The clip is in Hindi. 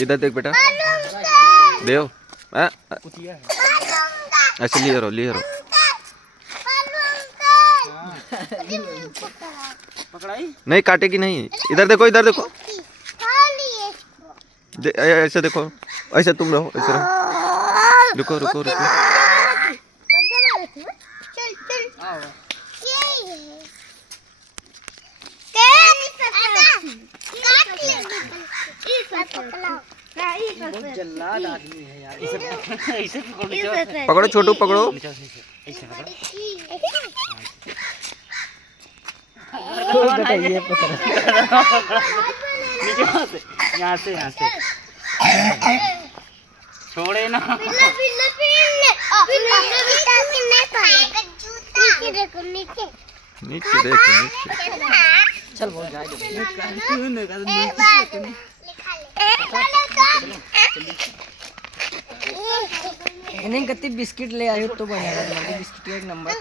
इधर देख बेटा, देव ऐसे लिए रहो, लिए रहो। नहीं काटेगी नहीं, इधर देखो, इधर देखो, ऐसे देखो, ऐसे तुम रहो, ऐसे रहो, रुको रुको रुको। जल्लाद आदमी है यार, ऐसे पकड़ो छोटू, पकड़ो। यहाँ से छोड़े ना। नीचे देखो, नीचे। चल बोल जाए। इन्हें कति बिस्किट ले आयो तो बनेगा, बिस्किट एक नंबर।